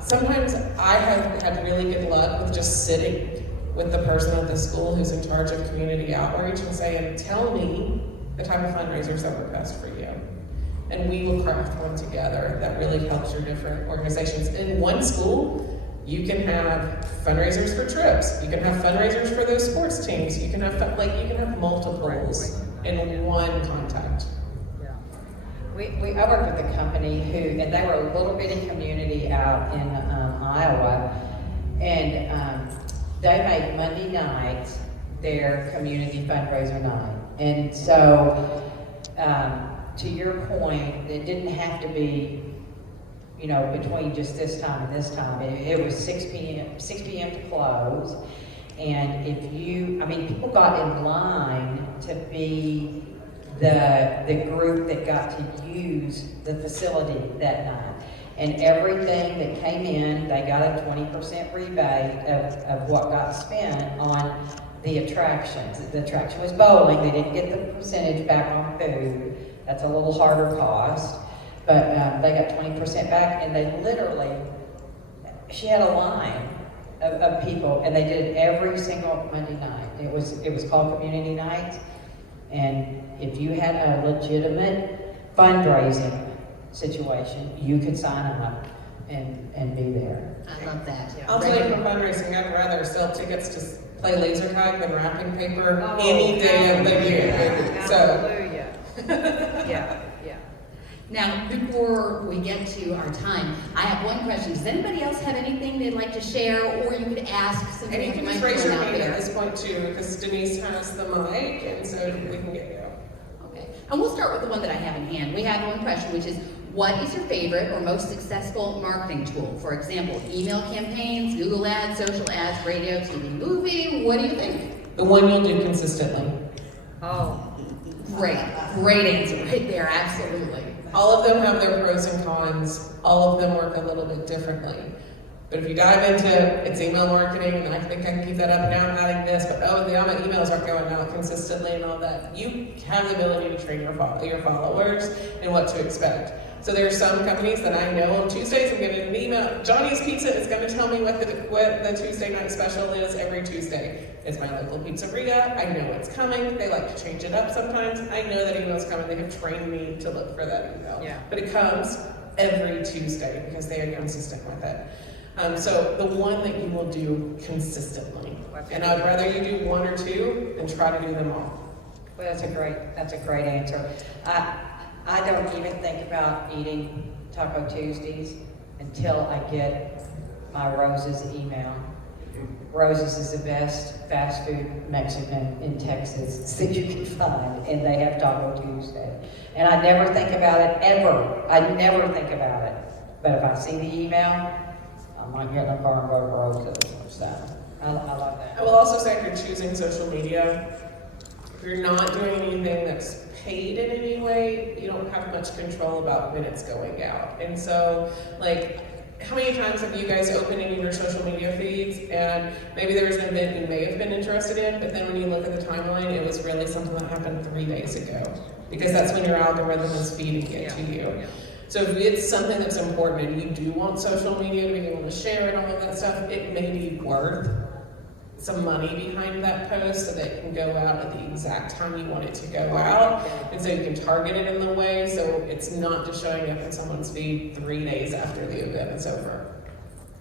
Sometimes I have had really good luck with just sitting with the person at the school who's in charge of community outreach and saying, tell me the type of fundraisers that work best for you. And we will craft one together that really helps your different organizations. In one school, you can have fundraisers for trips. You can have fundraisers for those sports teams. You can have multiples in one contact. Yeah. I worked with a company and they were a little bitty community out in Iowa, and they made Monday nights their community fundraiser night. And so, to your point, it didn't have to be, between just this time and this time. It was 6 p.m. to close. And people got in line to be the group that got to use the facility that night. And everything that came in, they got a 20% rebate of what got spent on the attractions. The attraction was bowling. They didn't get the percentage back on food. That's a little harder cost. But they got 20% back, and they literally, she had a line of people, and they did it every single Monday night. It was called Community Night, and if you had a legitimate fundraising situation, you could sign up and be there. I love that. I'll tell you, for fundraising, I'd rather sell tickets to play laser tag than wrapping paper any day of the year. Hallelujah. Yeah. Now, before we get to our time, I have one question. Does anybody else have anything they'd like to share, or you could ask something? And you can just raise your hand at this point too, because Denise has the mic, and so we can get you. Okay, and we'll start with the one that I have in hand. We have one question, which is, what is your favorite or most successful marketing tool? For example, email campaigns, Google ads, social ads, radio, TV, movie. What do you think? The one you'll do consistently. Oh, great answer right there. Absolutely. All of them have their pros and cons. All of them work a little bit differently. But if you dive into it's email marketing, and I think I can keep that up, and now I'm adding this, but my emails aren't going out consistently and all that. You have the ability to train your followers and what to expect. So there are some companies that I know on Tuesdays I'm getting an email. Johnny's Pizza is going to tell me what the Tuesday night special is every Tuesday. It's my local pizzeria. I know it's coming. They like to change it up sometimes. I know that email's coming. They have trained me to look for that email. Yeah. But it comes every Tuesday because they are consistent with it. So the one that you will do consistently. And I'd rather you do one or two than try to do them all. Well, that's a great answer. I don't even think about eating Taco Tuesdays until I get my Rose's email. Rose's is the best fast food Mexican in Texas that you can find, and they have Taco Tuesday. And I never think about it, ever. I never think about it. But if I see the email, I might get in the car and go to Rose's. So I love that. I will also say if you're choosing social media, if you're not doing anything that's paid in any way, you don't have much control about when it's going out. And so, like, how many times have you guys opened any of your social media feeds and maybe there was an event you may have been interested in, but then when you look at the timeline, it was really something that happened 3 days ago, because that's when your algorithm is feeding it to you. So if it's something that's important and you do want social media to be able to share and all of that stuff, it may be worth some money behind that post so that it can go out at the exact time you want it to go out. And so you can target it in the way so it's not just showing up in someone's feed 3 days after the event is over.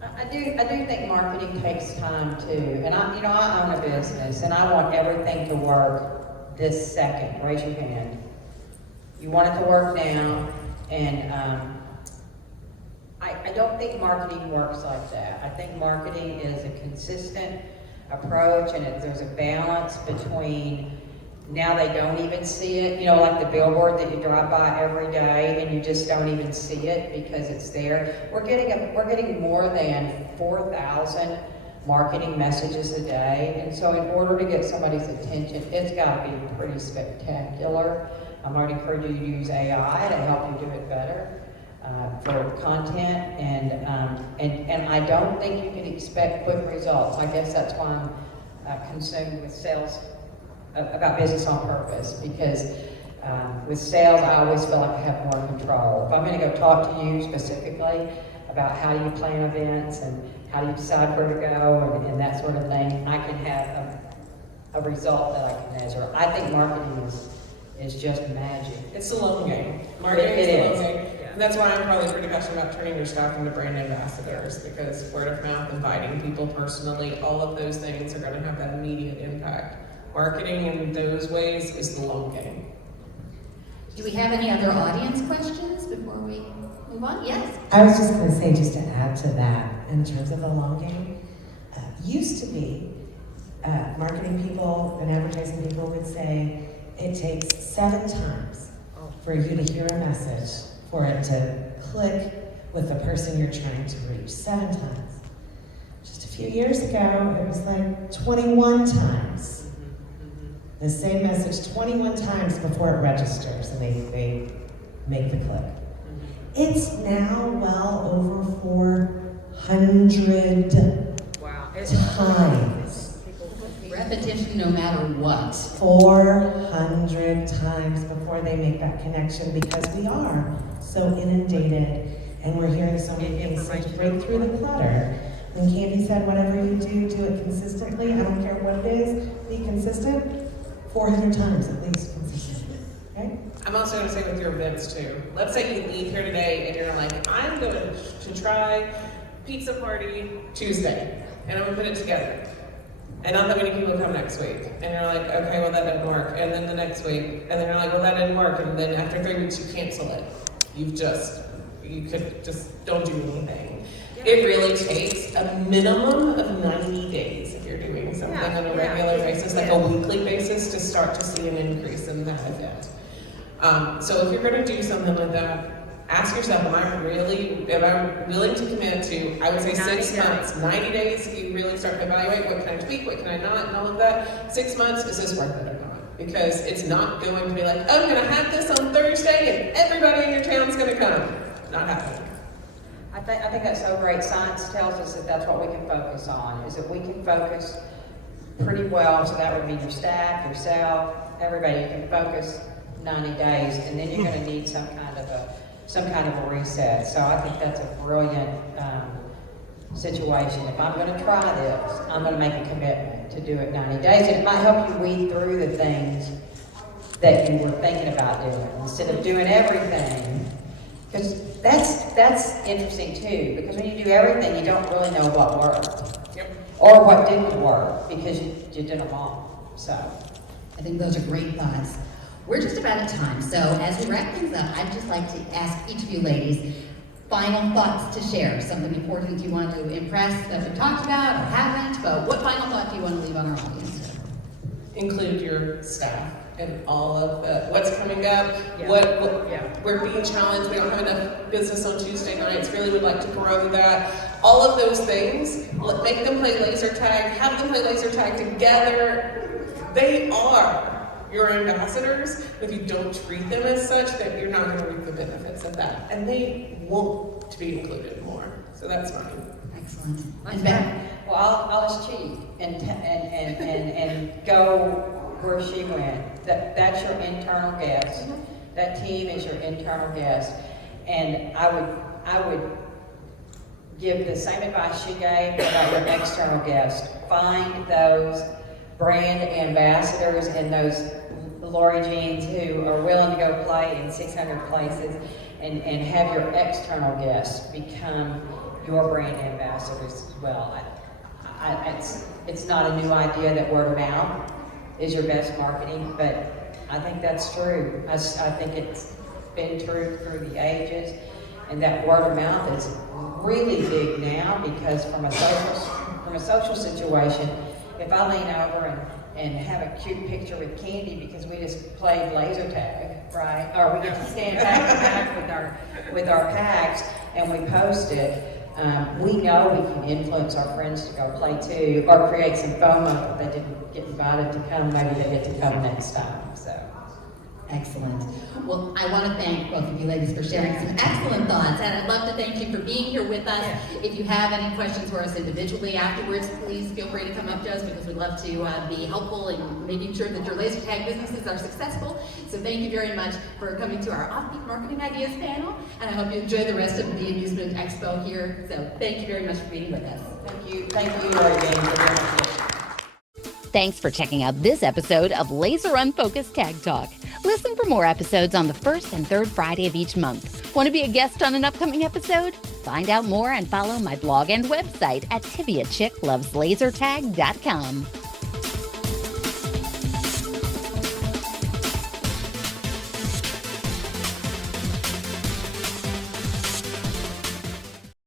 I do think marketing takes time too. And I own a business and I want everything to work this second. Raise your hand. You want it to work now. And I don't think marketing works like that. I think marketing is a consistent approach, and there's a balance between now they don't even see it, like the billboard that you drive by every day and you just don't even see it because it's there. We're getting more than 4,000 marketing messages a day, and so in order to get somebody's attention, it's got to be pretty spectacular. I might encourage you to use AI to help you do it better for content, and I don't think you can expect quick results. I guess that's why I'm consumed with sales, about business on purpose, because with sales I always feel like I have more control. If I'm going to go talk to you specifically about how do you plan events and how do you decide where to go and that sort of thing, I can have a result that I can measure. I think marketing is just magic. It's the long game. Marketing is the long game. And that's why I'm probably pretty passionate about turning your staff into brand ambassadors, because word of mouth, inviting people personally, all of those things are going to have that immediate impact. Marketing in those ways is the long game. Do we have any other audience questions before we move on? Yes? I was just going to say, just to add to that, in terms of the long game, used to be marketing people and advertising people would say it takes 7 times for you to hear a message for it to click with the person you're trying to reach. 7 times. Just a few years ago, it was like 21 times. The same message 21 times before it registers and they make the click. It's now well over 400 times. Repetition no matter what. 400 times before they make that connection, because we are so inundated and we're hearing so many things. So to break through the clutter, when Candi said whatever you do it consistently. I don't care what it is, be consistent. 400 times at least consistently, right? I'm also going to say with your events too. Let's say you leave here today and you're like, I'm going to try pizza party Tuesday, and I'm going to put it together. And not that many people come next week. And you're like, okay, well that didn't work. And then the next week, and then you're like, well that didn't work. And then after 3 weeks you cancel it. You could just don't do anything. It really takes a minimum of 90 days if you're doing something on a regular basis, like a weekly basis, to start to see an increase in that event. So if you're going to do something like that, ask yourself, am I willing to commit to, I would say 6 months, 90 days, you really start to evaluate what can I tweak, what can I not, and all of that. 6 months, is this worth it or not? Because it's not going to be like, oh, I'm going to have this on Thursday and everybody in your town's going to come. Not happening. I think that's so great. Science tells us that that's what we can focus on, is that we can focus pretty well. So that would be your staff, yourself, everybody. You can focus 90 days, and then you're going to need some kind of some kind of a reset. So I think that's a brilliant situation. If I'm going to try this, I'm going to make a commitment to do it 90 days. And it might help you weed through the things that you were thinking about doing instead of doing everything. Because that's interesting too, because when you do everything, you don't really know what worked or what didn't work because you did them all. So I think those are great thoughts. We're just about at time, so as we wrap things up, I'd just like to ask each of you ladies final thoughts to share. Something important you want to impress that we've talked about or haven't, but what final thought do you want to leave on our audience? Include your staff in all of what's coming up. We're being challenged. We don't have enough business on Tuesday nights. Really would like to grow that. All of those things. Make them play laser tag. Have them play laser tag together. They are your ambassadors. If you don't treat them as such, that you're not going to reap the benefits of that, and they want to be included more. So that's mine. Excellent. And Beth? Well, I'll just cheat and go where she went. That's your internal guest. That team is your internal guest, and I would give the same advice she gave about your external guest. Find those brand ambassadors and those Lori Jeans who are willing to go play in 600 places, and have your external guests become your brand ambassadors as well. It's not a new idea that word of mouth is your best marketing, but I think that's true. I think it's been true through the ages, and that word of mouth is really big now because from a social situation, if I lean over and have a cute picture with Candi because we just played laser tag, right? Or we get to stand back to back with our packs and we post it. We know we can influence our friends to go play too, or create some FOMO if they didn't get invited to come. Maybe they get to come next time. So. Excellent. Well, I want to thank both of you ladies for sharing some excellent thoughts, and I'd love to thank you for being here with us. If you have any questions for us individually afterwards, please feel free to come up to us because we'd love to be helpful in making sure that your laser tag businesses are successful. So thank you very much for coming to our Offbeat Marketing Ideas panel, and I hope you enjoy the rest of the Amusement Expo here. So thank you very much for being with us. Thank you again. Thanks for checking out this episode of Laser Unfocused Tag Talk. Listen for more episodes on the first and third Friday of each month. Want to be a guest on an upcoming episode? Find out more and follow my blog and website at TiviaChickLovesLaserTag.com.